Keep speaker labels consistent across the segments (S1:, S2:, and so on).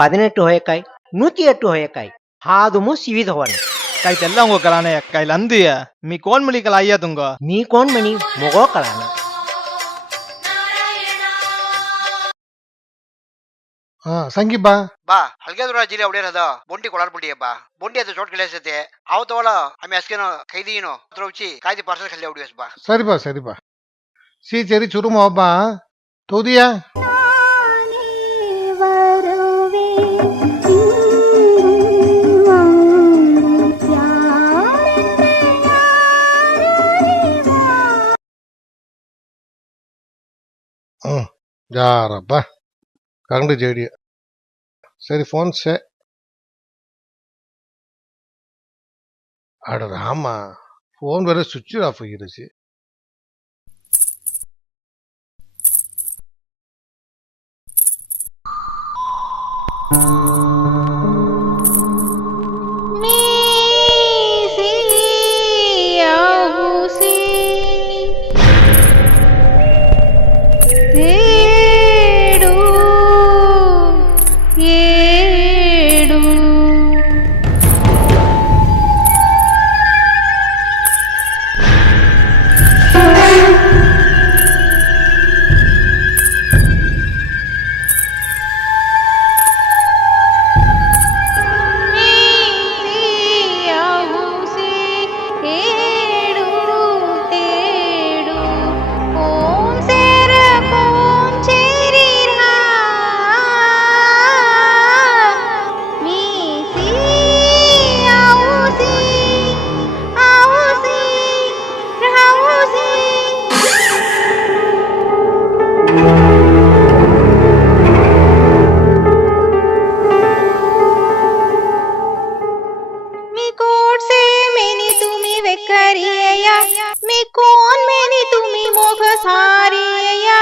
S1: பதினெட்டு ஹொயக்காய் நூத்தி எட்டு ஹொயக்காய் ಹಾದುಮು ಸಿವಿದವನ್ ಕಾಯ್ತೆಲ್ಲ ಉಂಗೋ ಕಲಾನೆ ಕಾಯ್ಲ ಅಂದಿಯ ಮೀ ಕೋನ್ ಮಳಿ ಕಲ ಅಯ್ಯ ತುಂಗ ನೀ ಕೋನ್ ಮಣಿ ಮೊಗೋ ಕಲಾನ ಹಾ ಸಂಗಿ ಬಾ
S2: ಬಾ ಹಲ್ಗೆದುರ ಜಿಲ್ಲೆ ಅವಳೇನದ ಬೊಂಡಿ ಕೊಳಾರ್ ಬಿಡಿ ಬಾ ಬೊಂಡಿ ಅದು ಚೋಟ್ ಕಳಿಸತ್ತೆ ಅವತ್ತವಳ ಆಮೆ ಅಸ್ಕೇನೋ ಕೈದಿನೋ ಅದ್ರ ಉಚ್ಚಿ ಕಾಯ್ದಿ ಪಾರ್ಸಲ್ ಕಲ್ಲಿ ಅವಡಿಯಸ್ ಬಾ
S1: ಸರಿ ಬಾ ಸರಿ ಬಾ ಸೀ ಚೇರಿ ಚುರುಮ ಬಾ ತೋದಿಯಾ ஜாரப்பா கரண்டு ஜேடிய சரி சே அடடா ஆமா ஃபோன் வேறு சுவிட்ச் ஆஃப் ஆகிருச்சு Thank you.
S3: कौन मैंने तुम्हें मोह सारिया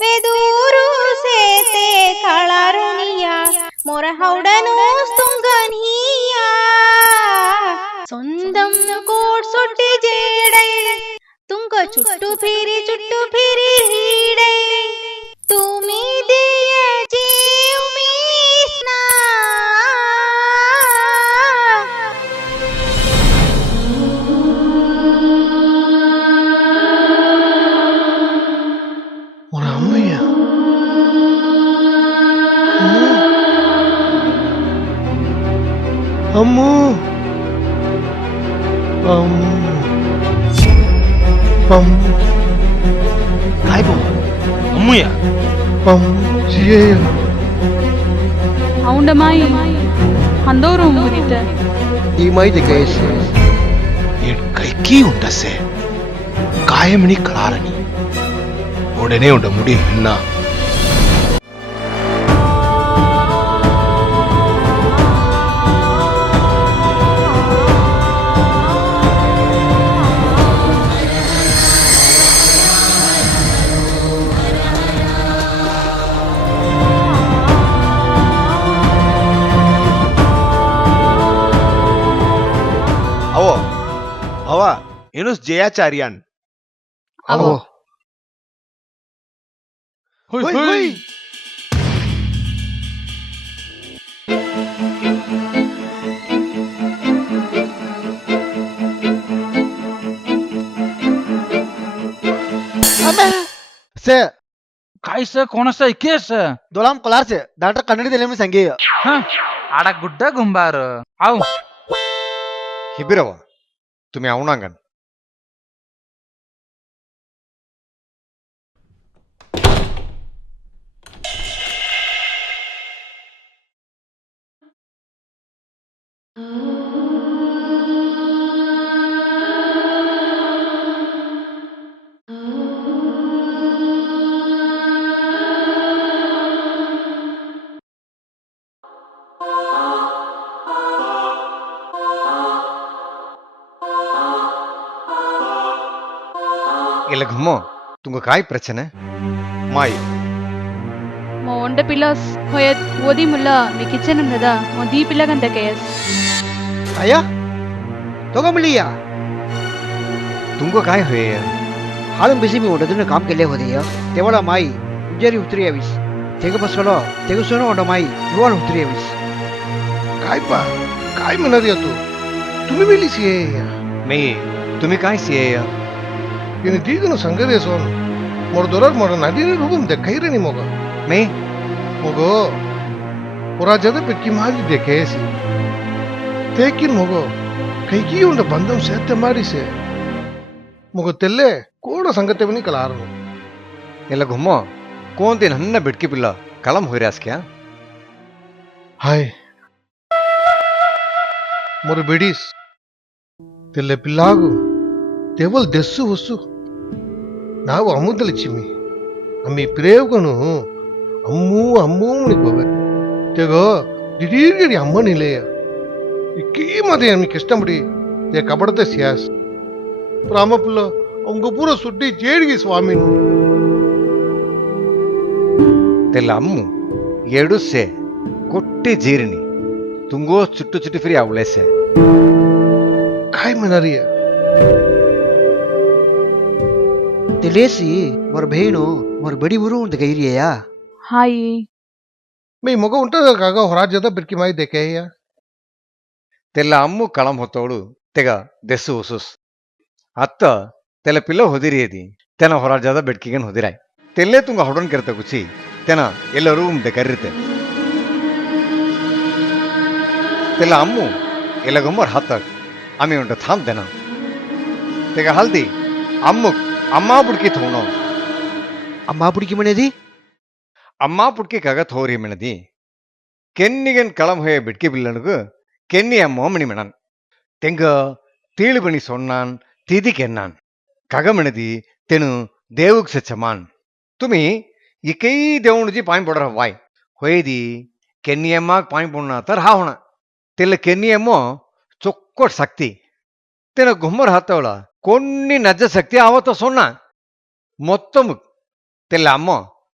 S3: वे दूर से ते काला रोनिया मोर हौडनु స్తుంగనియా సొందం కోడ్ సొట్టి జేడై తుంగ చుట్టూ ఫిరి చుట్టూ
S1: அம்மு அம்மு அம்மு
S4: காய்போ அம்முயா
S1: அம்மு ஜியேயா
S5: అవును అమ్మాయి అందరూ ఊరిట
S1: ఈ మైది కేసు
S4: என் கைக்கே உண்ட சே காயமணி கலாரணி உடனே உண்ட முடியும் என்ன You know Jayacharyan. Oh. Hoi, hoi. hoi. से काय से कोण से के से
S1: दोलाम कोलार से डाक्टर कन्नडी दिले मी संगे
S4: आडा गुड्डा गुंबार आऊ
S1: हिबिरवा तुम्ही आऊ नांगन
S4: એટલે તું કાંઈ પ્રશ્ન ಮಾಯಿ
S5: ಮೋ ಉಂಡ ಪಿಲಾಸ್ ಹೊಯತ್ ಓದಿ ಮುಲ್ಲ ಮಿ ಕಿಚನ್ ಉಂಡದ ಮೋ ದೀ ಪಿಲಗಂತ ಕೇಯಸ್
S4: ಅಯ್ಯ ತಗೊಂಬಿಳಿಯ તુંગો કાંઈ હોય
S1: હાલ હું બિઝી હું બધું કામ કેલે હોદીય તેવળા માઈ ઉજેરી ઉતરી આવીશ તેગ બસલો તેગ સોનો ઓડો માઈ યુવાળ ઉતરી આવીશ કાંઈ પા કાંઈ મને હતું તું મિલી છે
S4: મેં તુમી કાંઈ છે
S1: ಇನ್ನು ತೀಗನು ಸಂಗರೇ ಸೋನು ಮೊರ ದೊರ ಮೊರ ನದಿನ ರೂಪಂತೆ ಕೈರೆ ನಿಮಗ ಮೇ ಮಗು ಪುರ ಜದ ಬೆಕ್ಕಿ ಮಾಡಿದ್ದೆ ಕೇಸಿ ತೇಕಿನ್ ಮಗು ಕೈಗಿ ಒಂದು ಬಂದಂ ಸೇತೆ ಮಾಡಿಸೆ ಮಗು ತೆಲ್ಲೆ ಕೋಡ ಸಂಗತೆ ಬನ್ನಿ ಕಲಾರನು
S4: ಎಲ್ಲ ಗುಮ್ಮ ಕೋಂತಿ ನನ್ನ ಬಿಡ್ಕಿ ಪಿಲ್ಲ ಕಲಂ ಹೊರಾಸ್ಕ್ಯ
S1: ಹಾಯ್ ಮೊರ ಬಿಡಿಸ್ ತೆಲ್ಲೆ ಪಿಲ್ಲಾಗು ದೇವಲ್ ದೆಸ್ಸು ಹೊಸು నాకు అమ్ముదలిచ్చిమి మీ ప్రేవుకను అమ్ము అమ్ము అని పోవే తెగో దిడీ అమ్మ నిలేయ ఇక్కీ మదే మీకు ఇష్టంపడి ఏ కబడతే శ్యాస్ ప్రామపుల్లో అంగుపూర సుడ్డి జేడిగి స్వామిను
S4: తెల్ల అమ్ము ఏడుసే కొట్టి జీరిని తుంగో చుట్టు చుట్టు ఫిరి అవులేసే
S1: కాయమనరియా
S4: ಮತ್ತೆ ಲೇಸಿ ಮೊರ ಬೇಣು ಮೊರ ಬಡಿ ಊರು ಅಂತ ಕೈರಿಯಾ
S5: ಹಾಯ್
S1: ಮೈ ಮೊಗ ಉಂಟ ಕಾಗ ಹೊರಾಜ್ಯದ ಬಿರ್ಕಿ ಮಾಯಿ ದೇಕೆಯ
S4: ತೆಲ್ಲ ಅಮ್ಮು ಕಳಂ ಹೊತ್ತವಳು ತೆಗ ದೆಸ್ಸು ಉಸುಸ್ ಅತ್ತ ತೆಲ ಪಿಲ್ಲ ಹೊದಿರಿಯದಿ ತೆನ ಹೊರಾಜ್ಯದ ಬೆಡ್ಕಿಗನ್ ಹೊದಿರಾಯ್ ತೆಲ್ಲೇ ತುಂಗ ಹೊಡನ್ ಕೆರೆತ ಕುಚಿ ತೆನ ಎಲ್ಲರೂ ಉಮ್ದೆ ಕರ್ರಿತೆ ತೆಲ್ಲ ಅಮ್ಮು ಎಲ್ಲ ಗಮ್ಮರ್ ಹತ್ತಾಗ ಆಮಿ ಉಂಟ ಥಾಮ್ ತೆನ ತೆಗ ಹಲ್ದಿ ಅಮ್ಮುಕ್ அம்மா புடிக்கி தோணும் அம்மா புடிக்கு மனதி அம்மா புடிக்கி கக தோரிய மனதி கென்னிகன் களமுகையை பிடிக்க பிள்ளனுக்கு கென்னி அம்மோ மணிமனான் தெங்க தீழு பண்ணி சொன்னான் திதி கென்னான் ககமனதி தெனு தேவுக் சச்சமான் துமி இக்கை தேவனுஜி பாய் போடுற வாய் ஹொய்தி கென்னியம்மா பாய் போடனா தர் ஆகணும் தெல கென்னியம்மோ சொக்கோட் சக்தி தின கும்மர் ஹாத்தவளா కొన్ని నజశక్తి ఆమెతో సున్నా మొత్తము తెల్ల అమ్మ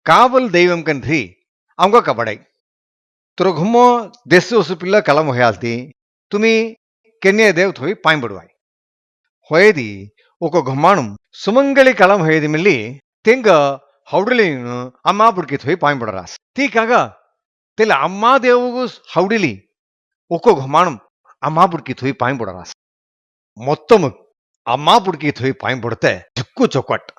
S4: కావల్ దైవం కంధ్రి అమ్మ కబడాయి త్రొఘుమో దెస్సు వసు పిల్ల కలం హోయాల్తి తుమి కెన్య దేవ్ తోయి పాయింబడువాయి ಹೊಯ್ದಿ ಒಕ ಘುಮಾಣು ಸುಮಂಗಳಿ ಕಳಂ ಹೊಯ್ದಿ ಮಿಲ್ಲಿ ತೆಂಗ ಹೌಡಲಿನು ಅಮ್ಮ ಬುಡ್ಕಿತ್ ಹೊಯ್ ಪಾಯ್ ಬಿಡರಾಸ್ ತೀಕಾಗ ತೆಲ ಅಮ್ಮ ದೇವಗು ಹೌಡಿಲಿ ಒಕ್ಕ ಘುಮಾಣು ಅಮ್ಮ ಬುಡ್ಕಿತ್ ಹೊಯ್ ಪಾಯ್ ಬಿಡರಾಸ್ ಮೊತ್ತಮಕ್ ಅಮ್ಮ ಬುಡ್ಕಿ ಥೊಯ್ ಪಾಯ್ ಬುಡ್ತೆ ಚುಕ್ಕು ಚೊಕಟ್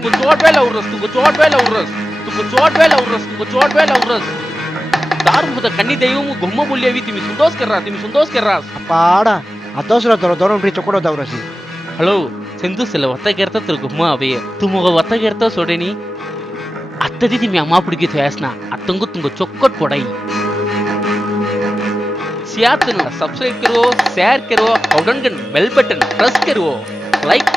S6: तुमको चोट वेला उरस तुमको चोट वेला उरस तुमको चोट वेला उरस तुमको चोट वेला उरस ಕನ್ನಿ ಕನ್ನಿದೆಯವು ಗೊಮ್ಮ ಮುಲ್ಯವಿ ತಿಮಿ ಸುಂದೋಸ್ಕರ ತಿಮಿ ಸುಂದೋಸ್ಕರ
S4: ಅಪ್ಪಾಡ ಅದೋಸ್ರ ದೊರ ದೊರ ಉಂಟ್ರಿ ಚೊಕೊಡೋದವ್ರಸಿ
S6: ಹಲೋ ಸಿಂಧು ಸೆಲ ಒತ್ತಗೆರ್ತ ತಿರು ಗೊಮ್ಮ ಅವೆಯ ತುಮುಗ ಒತ್ತಗೆರ್ತ ಸೊಡೆನಿ ಅತ್ತದಿ ತಿಮಿ ಅಮ್ಮ ಪುಡುಗಿ ಥಯಾಸ್ನ ಅತ್ತಂಗು ತುಂಗ ಚೊಕ್ಕಟ್ ಕೊಡೈ ಸಿಯಾತನ ಸಬ್ಸ್ಕ್ರೈಬ್ ಕರೋ ಶೇರ್ ಕರೋ ಅವಡನ್ಗನ್ ಬೆಲ್ ಬಟನ್ ಪ್ರೆಸ್ ಕರೋ ಲೈಕ್